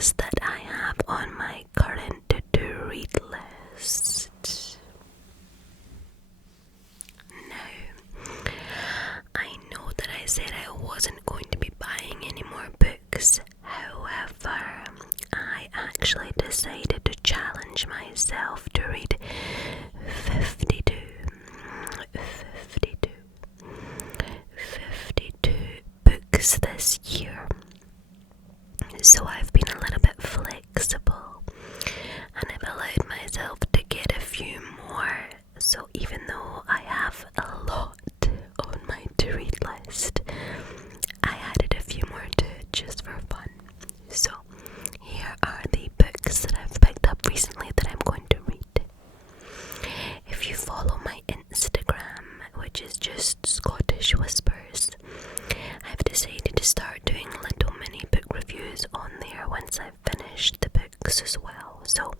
books that I have on my current to-read list. Now, I know that I said I wasn't going to be buying any more books. However, I actually decided to challenge myself to read 52 books this year. So I've been a little bit flexible and I've allowed myself to get a few more. So even though I have a lot on my to-read list, I added a few more to it just for fun. So here are the books that I've picked up recently that I'm going to read. If you follow my Instagram, which is just Scottish Whispers, I've decided to start doing little mini book reviews on there once I've finished the books as well. So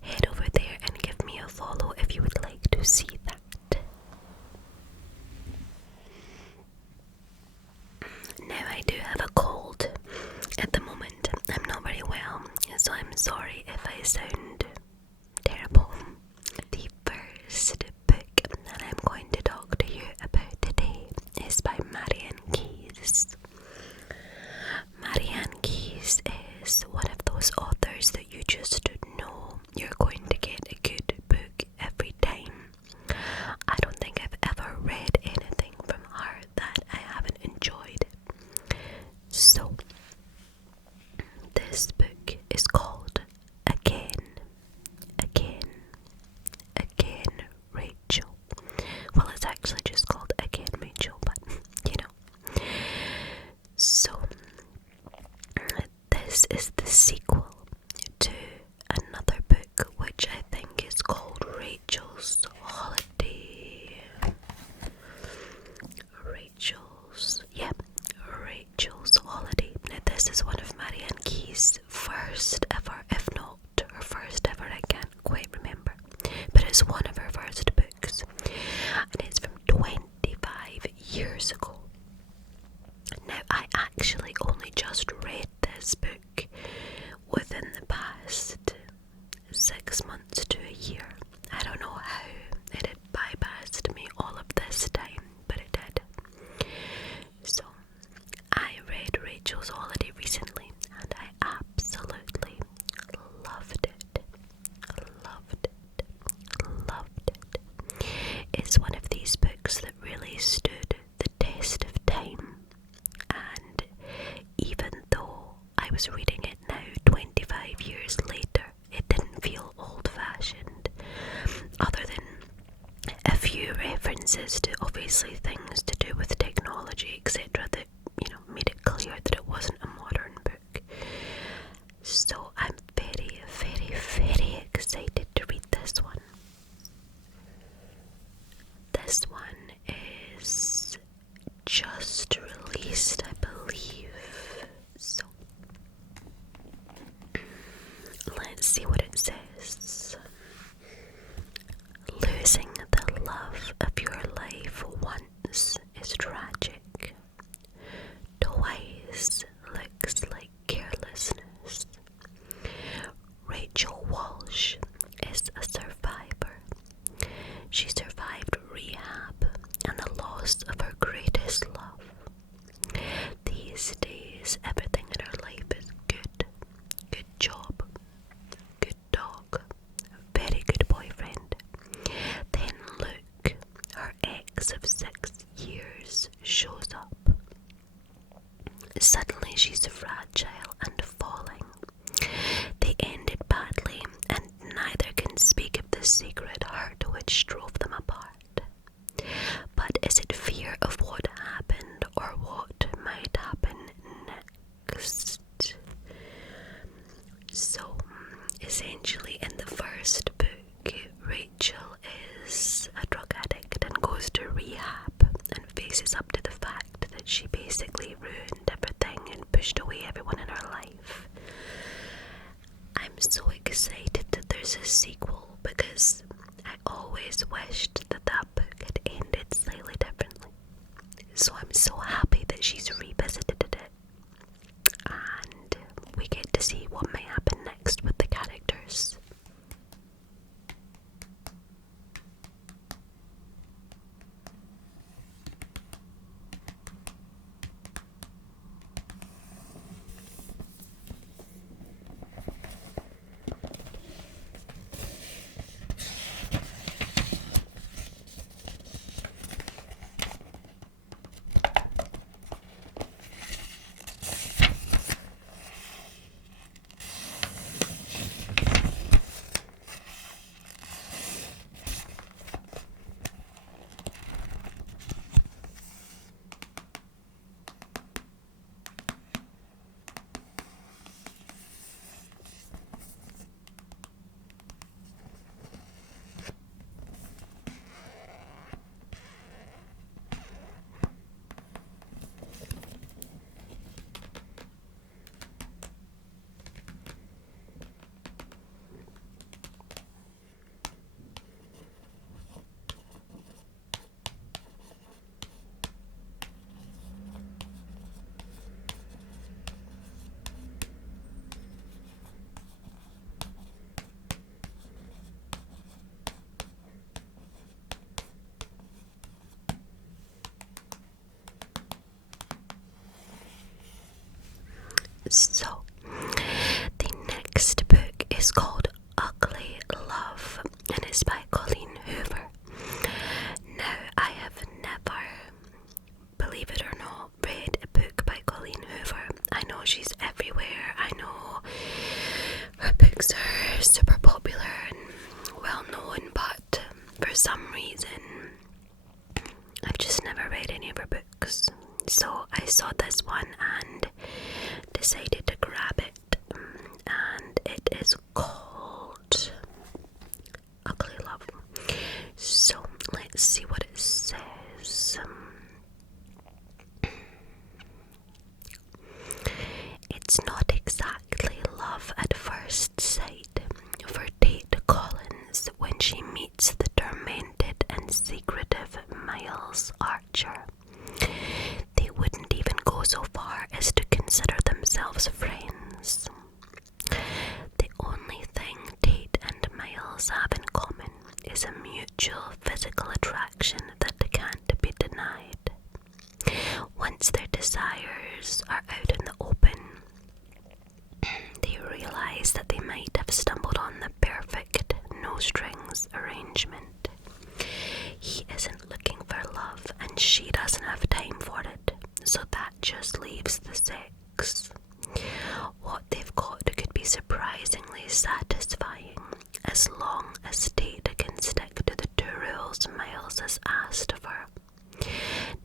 head over there and give me a follow if you would like to see that. Now I do have a cold at the moment. I'm not very well, so I'm sorry if I sound terrible. The first book that I'm going to talk to you about today is by Marian Keyes. Marian Keyes is one of those authors that you just know you're going to get a good book every time. I don't think I've ever read anything from her that I haven't enjoyed. So, this book is called Again, Rachel. Well, it's actually just called Again, Rachel, but you know. So, this is the sequel to another book which I think is called Rachel's Holiday. Rachel's Holiday. Now, this is one of Marian Keyes' first ever, if not her first ever, I can't quite remember, but it's one of her first books, and it's from 25 years ago. Now, I actually only just read this book within the past 6 months to a year. I don't know how it had bypassed me all of this time, but it did. So, I read Rachel's Holiday recently, and I absolutely loved it. It's one of these books that really stood the test of time, and even though I was reading it now 25 years later, it didn't feel old-fashioned, other than a few references to obviously things to do with technology, etc., that, you know, made it clear that it wasn't a modern book. So I'm very, very, very excited to read this one. This one is just released, I believe. So let's see what it says. Losing the love of your life once is tragic. Twice looks like carelessness. Rachel Walsh is a survivor. She survived rehab and the loss of her greatest love. These days, everything in her life is good. Good job, good dog, very good boyfriend. Then look, her ex of 6 years shows up. Suddenly she's fragile and falling. They ended badly, and neither can speak of the secret hurt which drove them apart. But is it fear of what happened or what might happen next? So, essentially, in the first book, Rachel is a drug addict and goes to rehab and faces up to the fact that she basically ruined everything and pushed away everyone in her life. I'm so excited that there's a sequel because I always wished that that book had ended slightly differently. So I'm so happy that she's revisited it and we get to see what may happen next with the characters. So, the next book is called Ugly Love and is by Colleen Hoover. Now, I have never, believe it or not, read a book by Colleen Hoover. I know she's everywhere. I know her books are super popular and well known, but for some reason, I've just never read any of her books. So I saw this one and decided to grab it, and it is called Ugly Love. So let's see what it says. It's not exactly love at first sight for Tate Collins when she meets the tormented and secretive Miles Archer. They wouldn't even go so far as to consider themselves friends. The only thing Tate and Miles have in common is a mutual physical attraction that can't be denied. Once their desires are out in the open, they realize that they might have stumbled on the perfect no-strings arrangement. He isn't looking for love, and she doesn't have time for it, so that just leaves the sex. What they've got could be surprisingly satisfying, as long as Tate can stick to the 2 rules Miles has asked of her.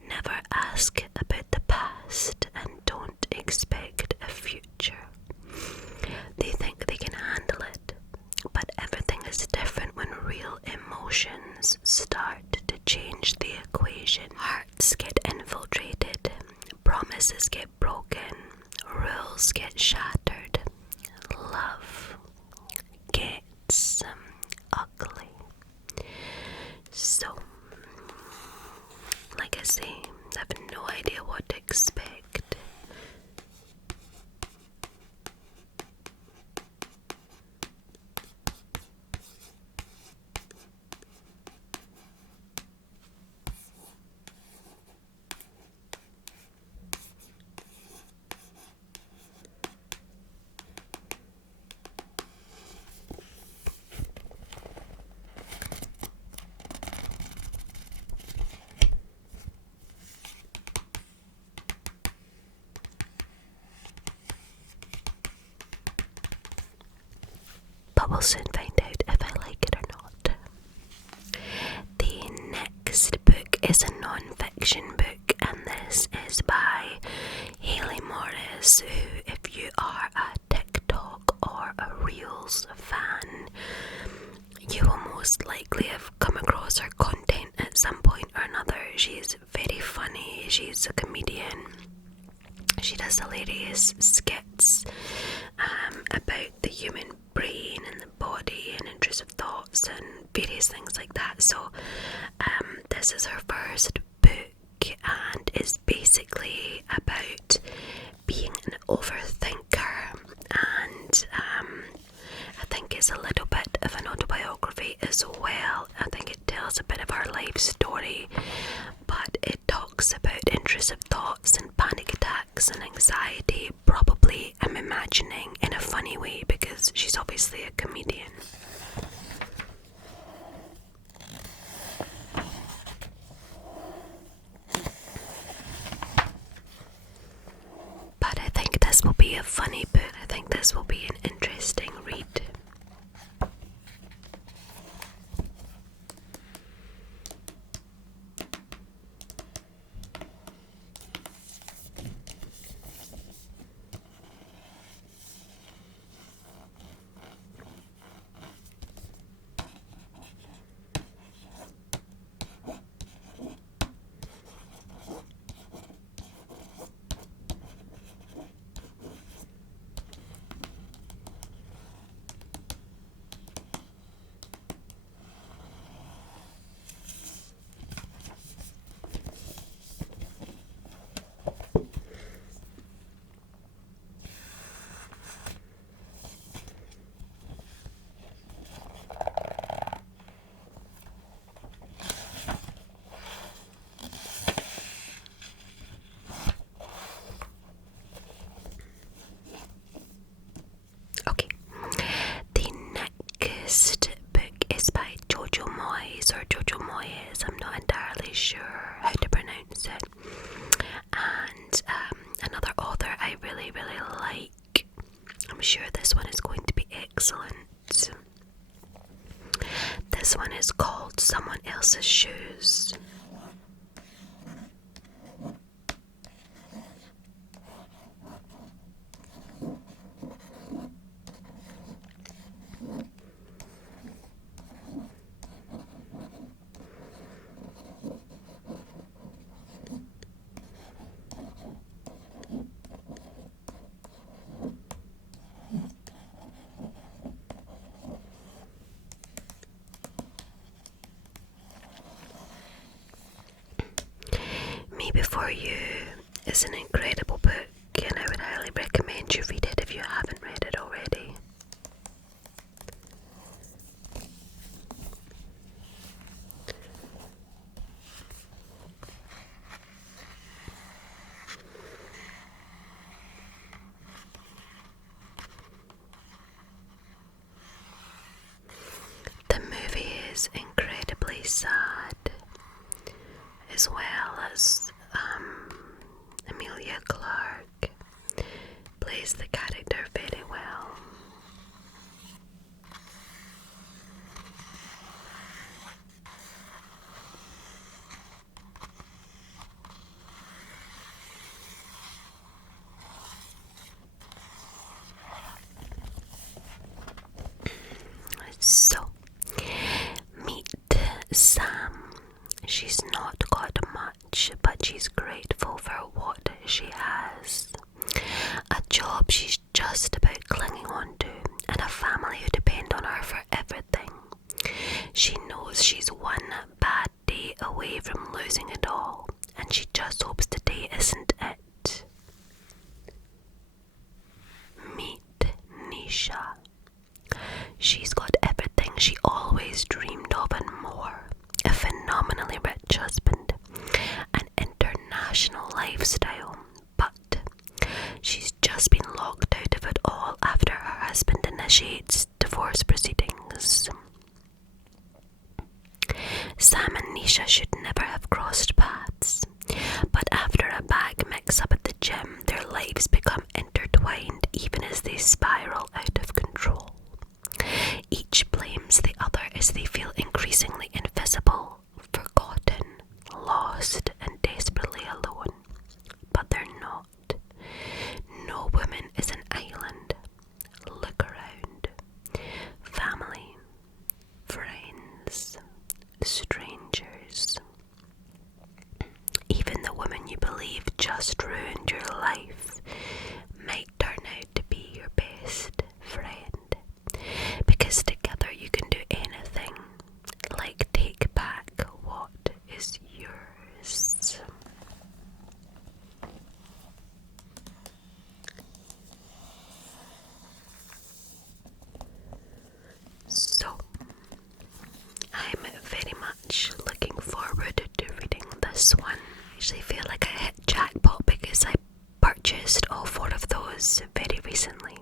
Never ask about the past, and don't expect a future. They think they can handle it, but everything is different when real emotions start to change the equation. Hearts get infiltrated, promises get broken, rules get shattered, love gets ugly. So, like I say, I have no idea what to expect. But we'll soon find out if I like it or not. The next book is a non-fiction book, and this is by Hayley Morris, who, if you are a TikTok or a Reels fan, you will most likely have come across her content at some point or another. She's very funny, she's a comedian. She does hilarious skits about the human brain and the body and intrusive thoughts and various things like that. So this is her first book and is basically about being an overthinker is a little bit of an autobiography as well. I think it tells a bit of our life story, but it talks about intrusive thoughts and panic attacks and anxiety, probably, I'm imagining, in a funny way because she's obviously a comedian. But I think this will be a funny book. I think this will be an interesting read. Okay, the next book is by Jojo Moyes, or Jojo Moyes, I'm not entirely sure how to pronounce it, and another author I really like. I'm sure this one is going to be excellent. This one is called Someone Else's Shoes. Me Before You is an incredible book, and I would highly recommend you read it if you haven't read it already. The movie is incredibly sad, as well as Emilia Clarke plays the character very well. So, meet Sam. She's not got much, but she's grateful for what she has. A job she's just about clinging on to, and a family who depend on her for everything. She knows she's one bad day away from losing it all, and she just hopes today isn't it. Meet Nisha. She's got everything she always dreamed of and more. A phenomenally rich husband, an international lifestyle, but she's just been locked out of it all after her husband initiates divorce proceedings. Sam and Nisha should never have crossed paths, but after a bag mix-up at the gym, their lives become intertwined even as they spiral out of control. Each blames the other as they feel increasingly invisible, forgotten, lost, and desperately alone. But they're not. No woman is an actually feel like I hit jackpot because I purchased all 4 of those very recently.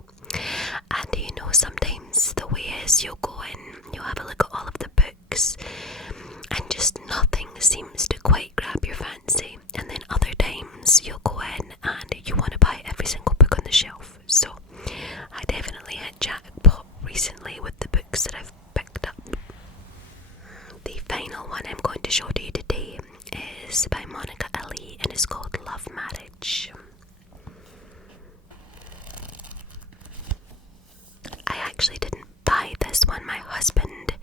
And you know, sometimes the way is you'll go in, you'll have a look at all of the books, and just nothing seems to quite grab your fancy. And then other times you'll go in and you want to buy every single book on the shelf. So I definitely hit jackpot recently with the books that I've picked up. The final one I'm going to show to you today is by Monica Ali and it's called Love Marriage. I actually didn't buy this one. My husband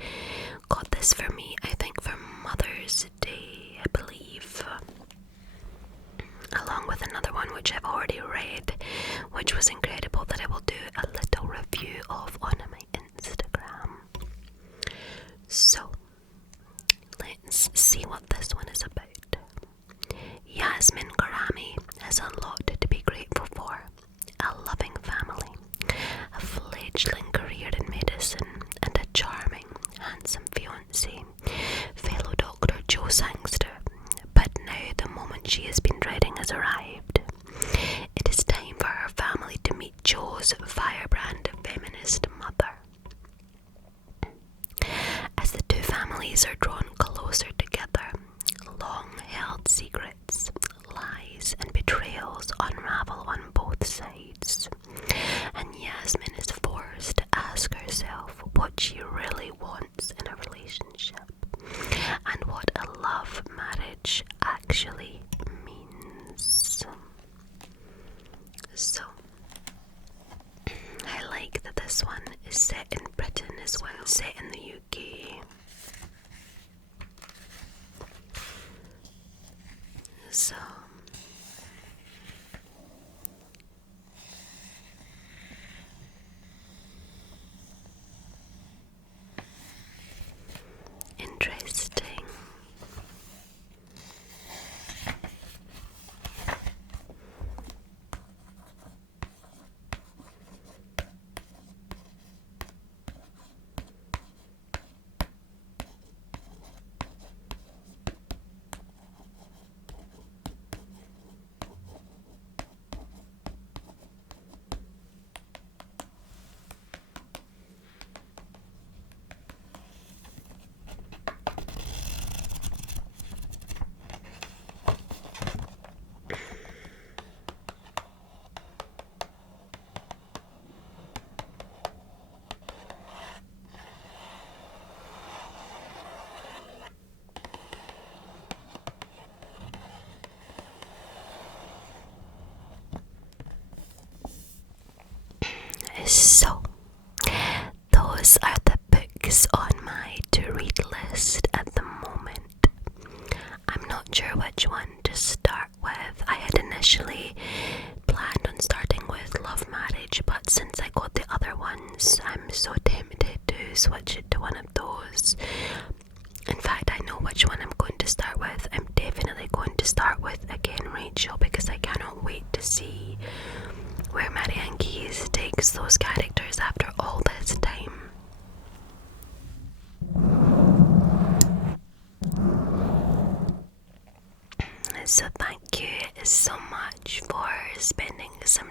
got this for me, I think for Mother's Day, I believe. Along with another one which I've already read, which was incredible, that I will do a little review of on my Instagram. So, let's see what this one is about. Yasmin Karami has a lot to be grateful for. A loving family, a fledgling career in medicine, and a charming, handsome fiancé, fellow doctor Joe Sangster. But now the moment she has been dreading has arrived. It is time for her family to meet Joe's firebrand feminist mother. As the two families are drawn closer together, long-held secrets, lies and betrayals unravel on both sides, and Yasmin is forced to ask herself what she really wants in a relationship and what a love marriage actually means. So, I like that this one is set in Britain as well, set in the UK. So, interesting. So, those are the books on my to-read list at the moment. I'm not sure which one to start with. I had initially planned on starting with Love Marriage, but since I got the other ones, I'm so tempted to switch it to one of those. In fact, I know which one I'm going to start with. I'm definitely going to start with Again Rachel, because I cannot wait to see where Marian Keyes takes those characters after all this time. So thank you so much for spending some